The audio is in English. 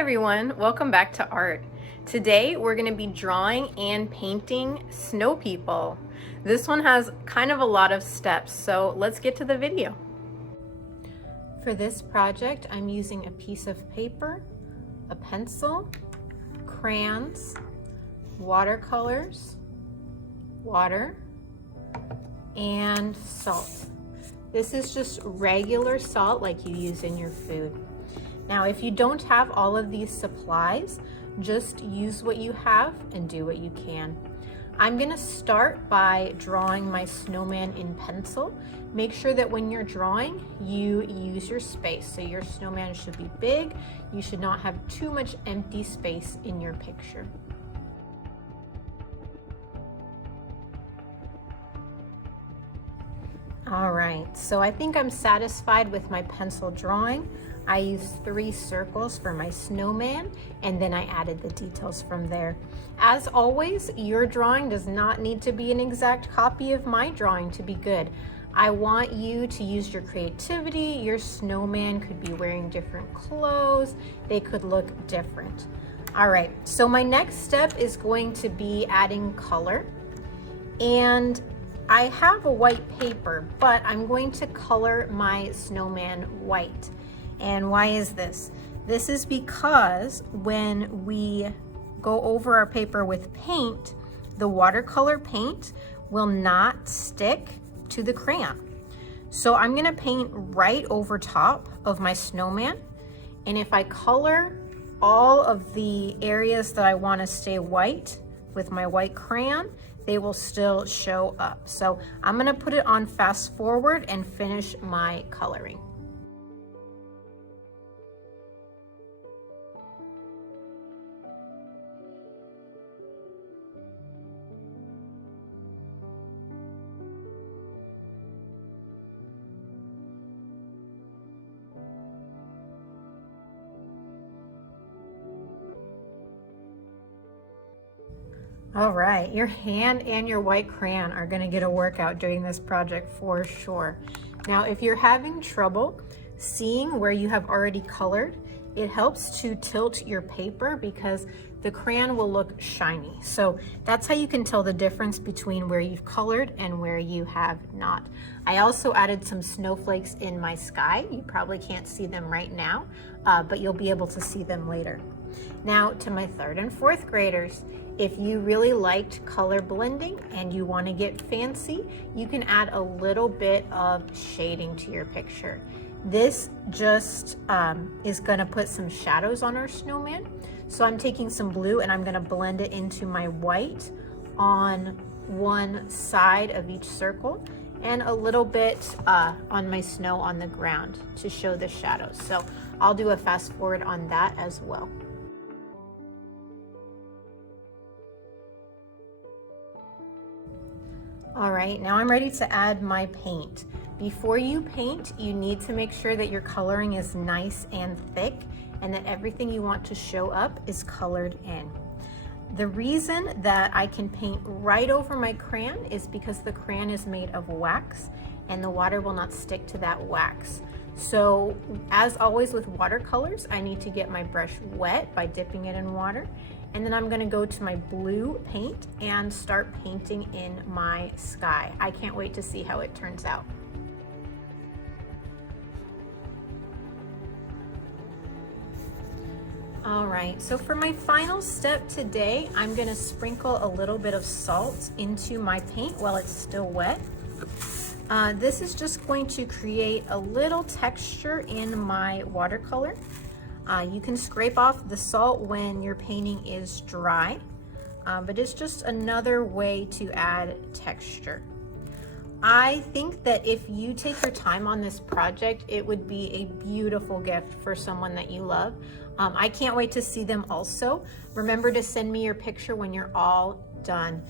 everyone, welcome back to art. Today we're going to be drawing and painting snow people. This one has kind of a lot of steps, so let's get to the video. For this project, I'm using a piece of paper, a pencil, crayons, watercolors, water, and salt. This is just regular salt like you use in your food. Now, if you don't have all of these supplies, just use what you have and do what you can. I'm gonna start by drawing my snowman in pencil. Make sure that when you're drawing, you use your space. So your snowman should be big. You should not have too much empty space in your picture. All right, so I think I'm satisfied with my pencil drawing. I used 3 circles for my snowman, and then I added the details from there. As always, your drawing does not need to be an exact copy of my drawing to be good. I want you to use your creativity. Your snowman could be wearing different clothes. They could look different. All right, so my next step is going to be adding color. And I have a white paper, but I'm going to color my snowman white. And why is this? This is because when we go over our paper with paint, the watercolor paint will not stick to the crayon. So I'm gonna paint right over top of my snowman. And if I color all of the areas that I wanna stay white with my white crayon, they will still show up. So I'm gonna put it on fast forward and finish my coloring. All right, your hand and your white crayon are gonna get a workout doing this project for sure. Now, if you're having trouble seeing where you have already colored, it helps to tilt your paper because the crayon will look shiny. So that's how you can tell the difference between where you've colored and where you have not. I also added some snowflakes in my sky. You probably can't see them right now, but you'll be able to see them later. Now, to my 3rd and 4th graders, if you really liked color blending and you want to get fancy, you can add a little bit of shading to your picture. This just is going to put some shadows on our snowman. So I'm taking some blue and I'm going to blend it into my white on one side of each circle and a little bit on my snow on the ground to show the shadows. So I'll do a fast forward on that as well. All right, now I'm ready to add my paint. Before you paint, you need to make sure that your coloring is nice and thick and that everything you want to show up is colored in. The reason that I can paint right over my crayon is because the crayon is made of wax and the water will not stick to that wax. So as always with watercolors, I need to get my brush wet by dipping it in water. And then I'm gonna go to my blue paint and start painting in my sky. I can't wait to see how it turns out. All right, so for my final step today, I'm gonna sprinkle a little bit of salt into my paint while it's still wet. This is just going to create a little texture in my watercolor. You can scrape off the salt when your painting is dry, but it's just another way to add texture. I think that if you take your time on this project, it would be a beautiful gift for someone that you love. I can't wait to see them also. Remember to send me your picture when you're all done.